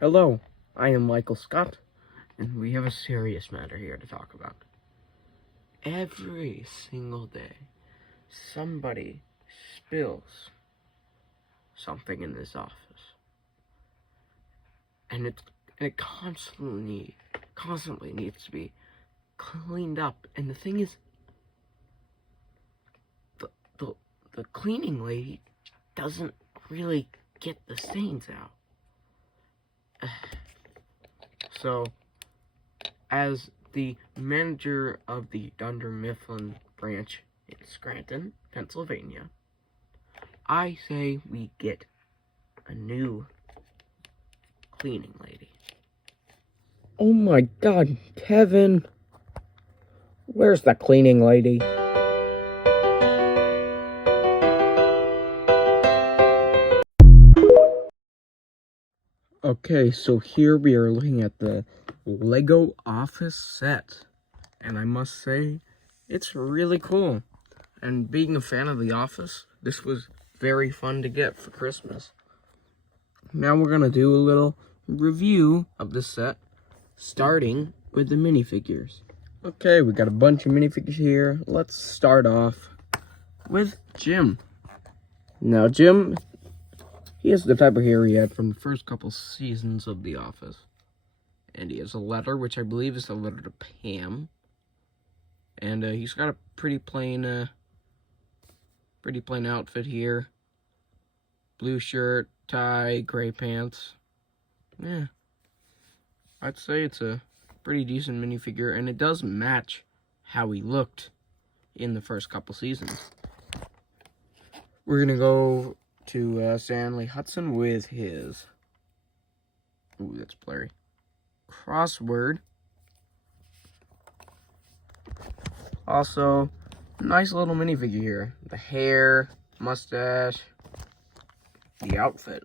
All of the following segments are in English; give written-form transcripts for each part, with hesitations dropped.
Hello, I am Michael Scott, and we have a serious matter here to talk about. Every single day, somebody spills something in this office, and it constantly needs to be cleaned up. And the thing is, the the cleaning lady doesn't really get the stains out. So, as the manager of the Dunder Mifflin branch in Scranton, Pennsylvania, I say we get a new cleaning lady. Oh my God, Kevin! Where's the cleaning lady? Okay, so here we are looking at the Lego Office set, and I must say, it's really cool. And being a fan of The Office, this was very fun to get for Christmas. Now we're gonna do a little review of the set, starting with the minifigures. Okay, we got a bunch of minifigures here. Let's start off with Jim. Now, Jim, he has the type of hair he had from the first couple seasons of The Office. And he has a letter, which I believe is the letter to Pam. And he's got a pretty plain outfit here. Blue shirt, tie, gray pants. Yeah, I'd say it's a pretty decent minifigure, and it does match how he looked in the first couple seasons. We're gonna go to Stanley Hudson with his, ooh, that's blurry, crossword. Also, nice little minifigure here. The hair, mustache, the outfit.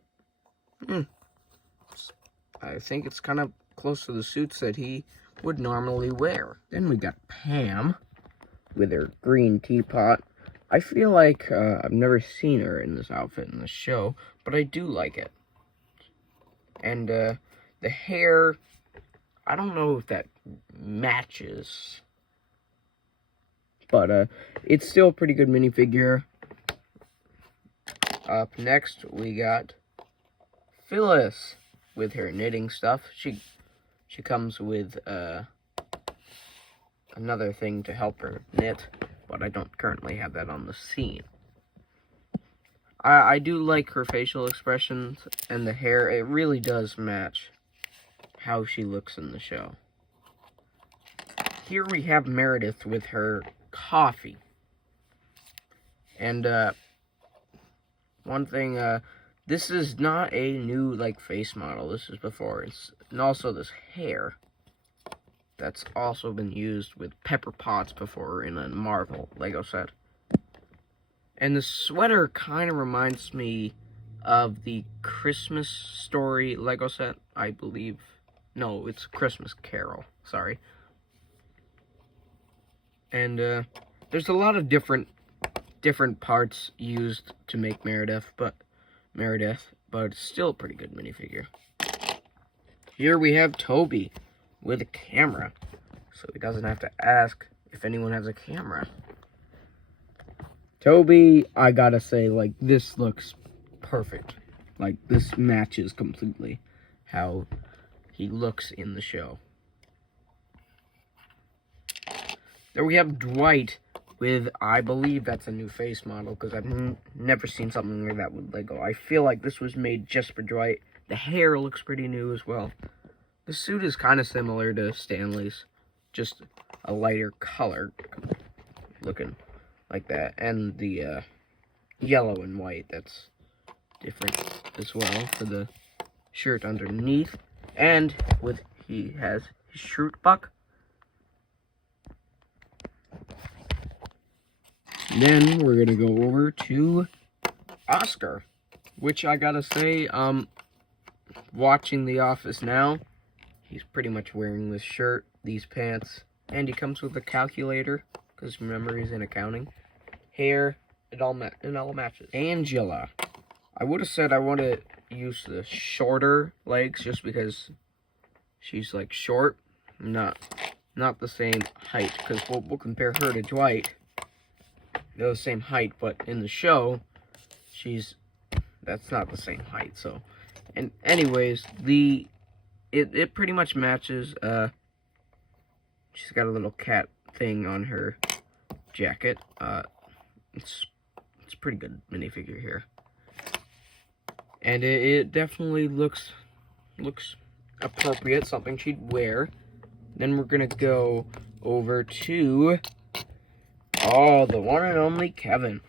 I think it's kind of close to the suits that he would normally wear. Then we got Pam with her green teapot. I feel like I've never seen her in this outfit in the show, but I do like it. And the hair, I don't know if that matches, but it's still a pretty good minifigure. Up next, we got Phyllis with her knitting stuff. She comes with another thing to help her knit, but I don't currently have that on the scene. I do like her facial expressions and the hair. It really does match how she looks in the show. Here we have Meredith with her coffee. And one thing, this is not a new face model. This is before. And also this hair that's also been used with Pepper Potts before in a Marvel Lego set. And the sweater kind of reminds me of the Christmas Story Lego set, I believe. No, it's Christmas Carol. Sorry. And there's a lot of different parts used to make Meredith, but it's still a pretty good minifigure. Here we have Toby with a camera, so he doesn't have to ask if anyone has a camera. Toby, I gotta say, this looks perfect. This matches completely how he looks in the show. There we have Dwight with, I believe that's a new face model, because I've never seen something like that with Lego. I feel like this was made just for Dwight. The hair looks pretty new as well. The suit is kind of similar to Stanley's, just a lighter color, looking like that. And the yellow and white, that's different as well for the shirt underneath. And he has his shirt buck. Then we're gonna go over to Oscar, which I gotta say, watching The Office now, he's pretty much wearing this shirt, these pants, and he comes with a calculator, because remember, he's in accounting. Hair, it all matches. Angela. I would have said I wanted use the shorter legs just because she's like short, not the same height. Because we'll compare her to Dwight. They're the same height, but in the show, that's not the same height. So, and anyways, it pretty much matches. She's got a little cat thing on her jacket. It's a pretty good minifigure here, and it definitely looks appropriate, something she'd wear. Then we're gonna go over to the one and only Kevin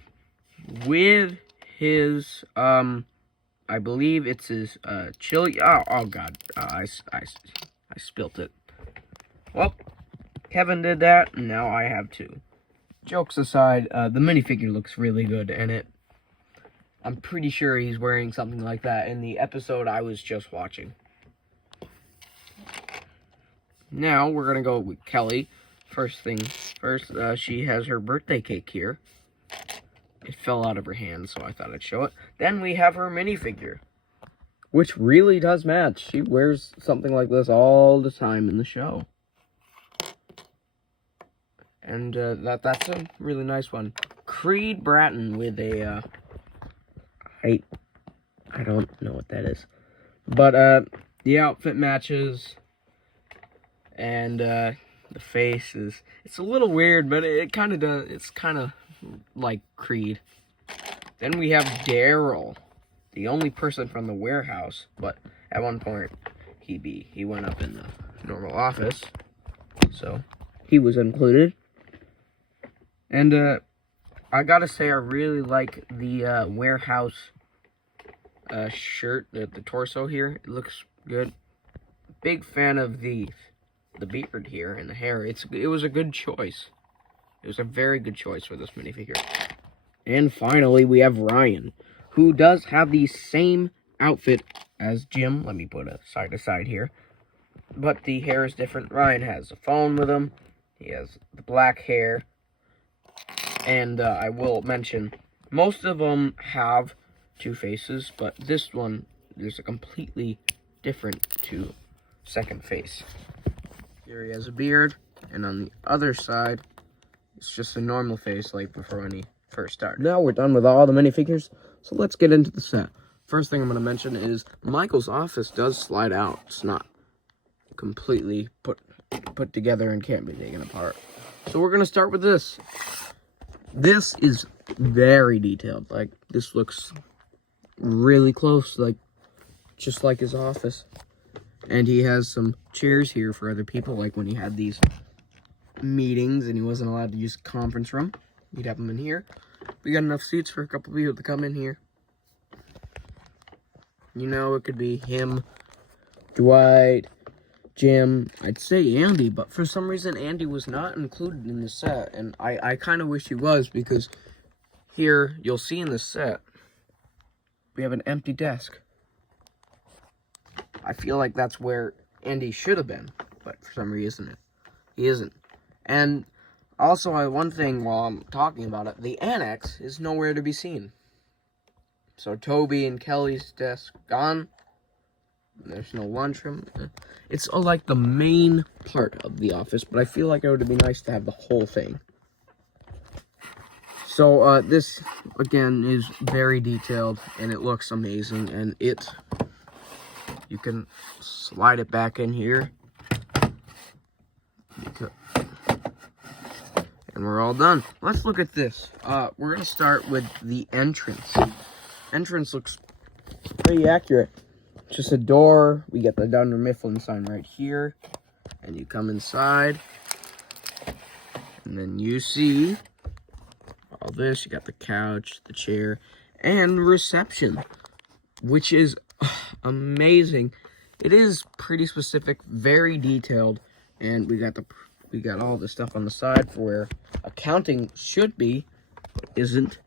with his I believe it's his chili. Oh god, I spilt it. Well, Kevin did that, and now I have to. Jokes aside, the minifigure looks really good, and I'm pretty sure he's wearing something like that in the episode I was just watching. Now, we're gonna go with Kelly. First thing first, she has her birthday cake here. It fell out of her hand, so I thought I'd show it. Then we have her minifigure, which really does match. She wears something like this all the time in the show. And that's a really nice one. Creed Bratton with a I don't know what that is. But the outfit matches, and the face it's a little weird, but it kind of does. It's kind of like Creed. Then we have Daryl, the only person from the warehouse, but at one point he went up in the normal office, so he was included. And I gotta say, I really like the warehouse shirt, the torso here. It looks good. Big fan of the beard here and the hair. It was a good choice. It was a very good choice for this minifigure. And finally, we have Ryan, who does have the same outfit as Jim. Let me put it side to side here. But the hair is different. Ryan has a phone with him. He has the black hair. And I will mention, most of them have two faces, but this one, there's a completely different second face. Here he has a beard, and on the other side, it's just a normal face like before when he first started. Now we're done with all the minifigures, so let's get into the set. First thing I'm going to mention is Michael's office does slide out. It's not completely put together and can't be taken apart. So we're going to start with this. This is very detailed. Like, this looks really close, like just like his office. And he has some chairs here for other people, like when he had these meetings and he wasn't allowed to use the conference room. He'd have them in here. We got enough seats for a couple people to come in here. You know, it could be him, Dwight, Jim. I'd say Andy, but for some reason Andy was not included in the set, and I kind of wish he was, because here you'll see in the set we have an empty desk. I feel like that's where Andy should have been, but for some reason he isn't. And also, one thing while I'm talking about it, the annex is nowhere to be seen. So Toby and Kelly's desk gone. There's no lunchroom. It's like the main part of the office, but I feel like it would be nice to have the whole thing. So this again is very detailed, and it looks amazing. And you can slide it back in here, and we're all done. Let's look at this. We're gonna start with the entrance. Entrance looks pretty accurate. Just a door. We get the Dunder Mifflin sign right here, and you come inside, and then you see all this. You got the couch, the chair, and reception, which is amazing. It is pretty specific, very detailed, and we got all the stuff on the side for where accounting should be, but isn't.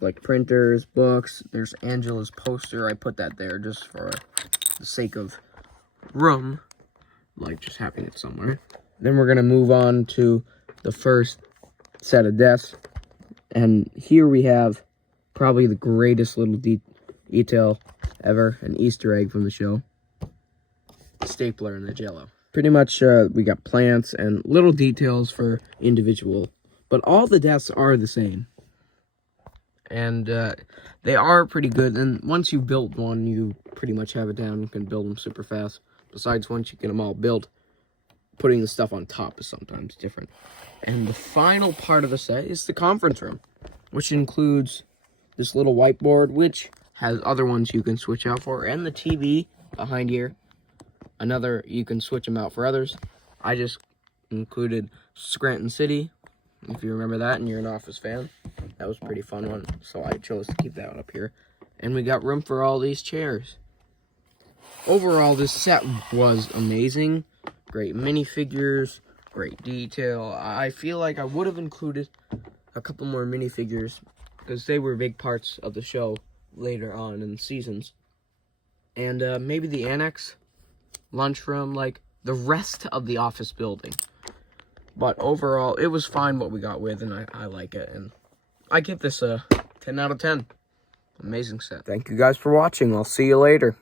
Like printers, books. There's Angela's poster. I put that there just for the sake of room, like just having it somewhere. Then we're gonna move on to the first set of desks, and here we have probably the greatest little detail ever, an Easter egg from the show. Stapler and the Jello. Pretty much, we got plants and little details for individual, but all the desks are the same. And they are pretty good, and once you build one, you pretty much have it down. You can build them super fast. Besides, once you get them all built, putting the stuff on top is sometimes different. And the final part of the set is the conference room, which includes this little whiteboard, which has other ones you can switch out for, and the TV behind here. Another, you can switch them out for others. I just included Scranton City, if you remember that and you're an Office fan. That was a pretty fun one, so I chose to keep that one up here. And we got room for all these chairs. Overall, this set was amazing. Great minifigures, great detail. I feel like I would have included a couple more minifigures because they were big parts of the show later on in the seasons. And maybe the annex, lunchroom, like the rest of the office building. But overall, it was fine what we got with, and I like it. And I give this a 10 out of 10. Amazing set. Thank you guys for watching. I'll see you later.